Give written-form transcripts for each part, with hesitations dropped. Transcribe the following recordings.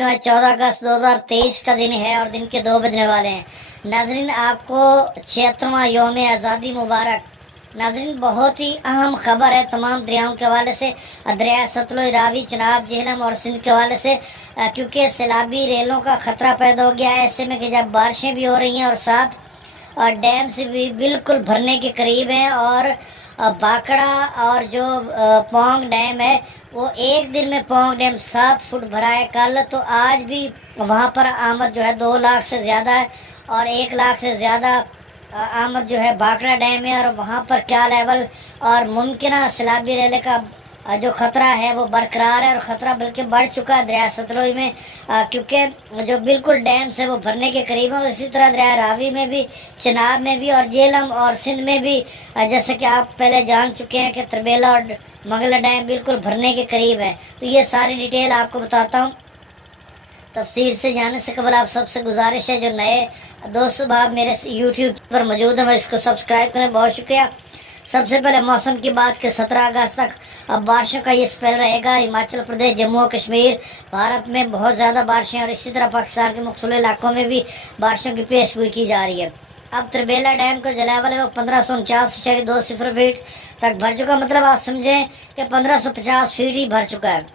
14 अगस्त 2023 का दिन है और दिन के 2 बजने वाले हैं। नाजरीन, आपको 76वां यौम आज़ादी मुबारक। नाजरीन, बहुत ही अहम खबर है तमाम दरियाओं के हवाले से, दरिया सतलुज, रावी, चनाब, झेलम और सिंध के हवाले से, क्योंकि सैलाबी रेलों का ख़तरा पैदा हो गया है। ऐसे में कि जब बारिशें भी हो रही हैं और साथ डैम से भी बिल्कुल भरने के करीब हैं, और बाकड़ा और जो पोंग डैम है वो एक दिन में पोंग डैम 7 फुट भरा है कल। तो आज भी वहाँ पर आमद जो है 2 लाख से ज़्यादा है, और 1 लाख से ज़्यादा आमद जो है बाकड़ा डैम है। और वहाँ पर क्या लेवल और मुमकिन सैलाबी रेले का जो ख़तरा है वो बरकरार है, और ख़तरा बल्कि बढ़ चुका है दरिया सतलुज में, क्योंकि जो बिल्कुल डैम से वो भरने के करीब है। इसी तरह दरिया रावी में भी, चनाब में भी और झेलम और सिंध में भी, जैसे कि आप पहले जान चुके हैं कि तरबेला और मंगला डैम बिल्कुल भरने के करीब है। तो ये सारी डिटेल आपको बताता हूँ। तफसील से जाने से कबल आप सबसे गुजारिश है, जो नए दोस्त बाब मेरे यूट्यूब पर मौजूद हैं, इसको सब्सक्राइब करें। बहुत शुक्रिया। सबसे पहले मौसम की बात कि 17 अगस्त तक अब बारिशों का ये स्पेल रहेगा। हिमाचल प्रदेश, जम्मू और कश्मीर, भारत में बहुत ज़्यादा बारिशें, और इसी तरह पाकिस्तान के मुख्तलिफ इलाकों में भी बारिशों की पेशगोई की जा रही है। अब तरबेला डैम का जो लेवल है वो 1549.20 फीट तक भर चुका। मतलब आप समझें कि 1550 फीट ही भर चुका है।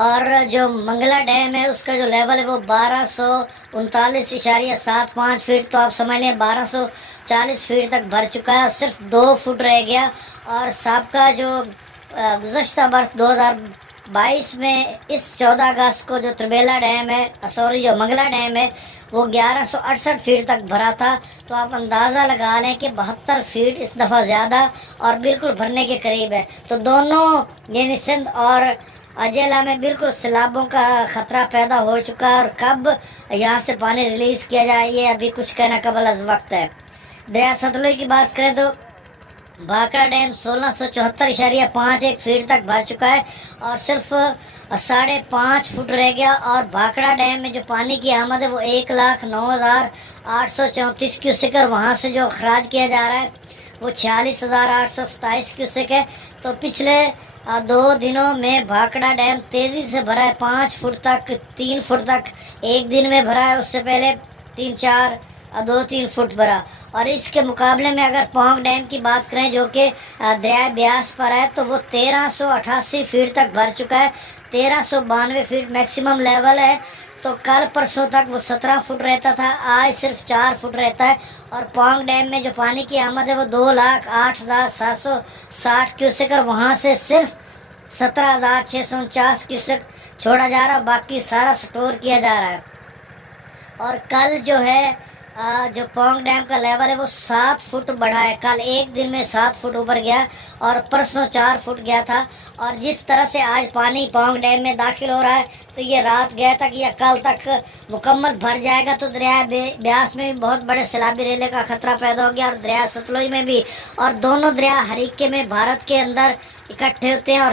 और जो मंगला डैम है उसका जो लेवल है वो 1239.75 फीट, तो आप समझ लें 1240 फीट तक भर चुका है। सिर्फ 2 फुट रह गया। और सबका जो गुज़श्ता बरस 2022 में इस 14 अगस्त को जो तरबेला डैम है, जो मंगला डैम है, वो 1168 फीट तक भरा था। तो आप अंदाज़ा लगा लें कि 72 फीट इस दफ़ा ज़्यादा और बिल्कुल भरने के करीब है। तो दोनों यानी सिंध और अजेला में बिल्कुल सैलाबों का ख़तरा पैदा हो चुका है, और कब यहाँ से पानी रिलीज़ किया जाए ये अभी कुछ कहना कबल अज़ वक्त है। दरिया सतलुज की बात करें तो भाखड़ा डैम 1674.51 फीट तक भर चुका है, और सिर्फ 5.5 फुट रह गया। और भाखड़ा डैम में जो पानी की आमद है वो 1,09,834 क्यूसेक, और वहाँ से जो अखराज किया जा रहा है वो 46,827 क्यूसेक है। तो पिछले 2 दिनों में भाखड़ा डैम तेज़ी से भरा है, 5 फुट तक, 3 फुट तक एक दिन में भरा है। उससे पहले 2-3 फुट भरा। और इसके मुकाबले में अगर पोंग डैम की बात करें जो कि दरिया ब्यास पर है, तो वो 1388 फीट तक भर चुका है। 1392 फीट मैक्सिमम लेवल है। तो कल परसों तक वो 17 फुट रहता था, आज सिर्फ 4 फुट रहता है। और पोंग डैम में जो पानी की आमद है वो 2,08,760 क्यूसेक, और वहाँ से सिर्फ 17,649 क्यूसेक छोड़ा जा रहा है, बाकी सारा स्टोर किया जा रहा है। और कल जो है जो पोंग डैम का लेवल है वो 7 फुट बढ़ा है। कल एक दिन में 7 फुट ऊपर गया, और परसों 4 फुट गया था। और जिस तरह से आज पानी पोंग डैम में दाखिल हो रहा है, तो ये रात गया तक या कल तक मुकम्मल भर जाएगा। तो दरिया ब्यास में भी बहुत बड़े सैलाबी रेले का ख़तरा पैदा हो गया, और दरिया सतलुज में भी। और दोनों दरिया हरीके में भारत के अंदर इकट्ठे होते हैं, और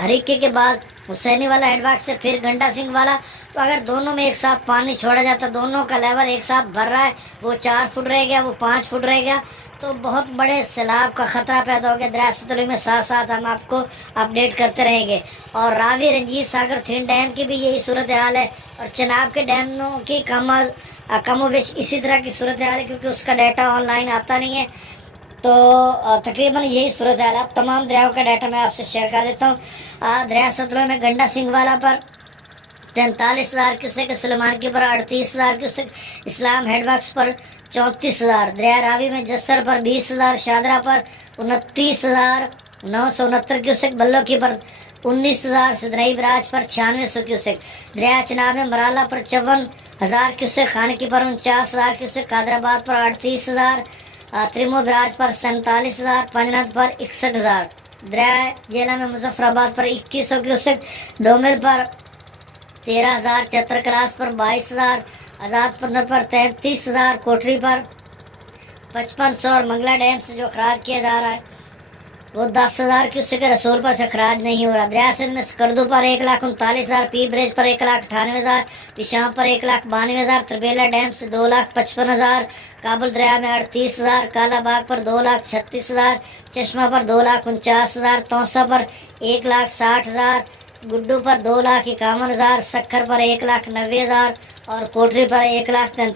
हरीके के बाद हुसैनी वाला हेडवाक से फिर गंडा सिंह वाला। तो अगर दोनों में एक साथ पानी छोड़ा जाता, दोनों का लेवल एक साथ भर रहा है, वो 4 फुट रह गया, वो 5 फुट रह गया, तो बहुत बड़े सैलाब का ख़तरा पैदा हो गया दरिया सतलुज में। साथ साथ हम आपको अपडेट करते रहेंगे। और रावी, रंजीत सागर, थिन डैम की भी यही सूरत हाल है, और चनाब के डैमों की कमोबेश इसी तरह की सूरत हाल है, क्योंकि उसका डाटा ऑनलाइन आता नहीं है। तो तकरीबन यही सूरत हाल है। अब तमाम दरियाओं का डाटा मैं आपसे शेयर कर देता हूँ। दरिया सतलुज में गंडा सिंह वाला पर 43,000 क्यूसेक, सुलेमान पर 38,000 क्यूसेक, इस्लाम हेडवर्क्स पर 34,000, दरिया रावी में जस्सर पर 20,000, शादरा पर 29,969 क्यूसेक, बल्लोकी पर 19,000, सिदनई बराज पर 9600 क्यूसेक, दरिया चनाब में मराला पर 54,000 क्यूसेक, खानकी पर 49,000 क्यूसेक, कादराबाद पर 38,000, त्रिमो बराज पर 47,000, पंजनद पर 61,000, दरिया जेला में मुजफ्फराबाद पर 2100 क्यूसेक, डोमिल पर 13,000, चतर क्लास पर 22,000, आज़ाद पंदर पर 33,000, कोटरी पर 5500, और मंगला डैम से जो अखराज किया जा रहा है वो 10,000 क्यूसेक, रसूल पर से अखराज नहीं हो रहा। दरिया सिंध में स्कर्दू पर 1,39,000, पी ब्रिज पर 1,98,000, पिशाम पर 1,92,000, तरबेला डैम से 2,55,000, काबुल दरिया में 38,000, कालाबाग पर 2,36,000, चश्मा पर 2,49,000, तौसा पर 1,60,000, गुड्डू पर 2,51,000, शक्कर पर 1,90,000 और कोटरी पर 1,33,000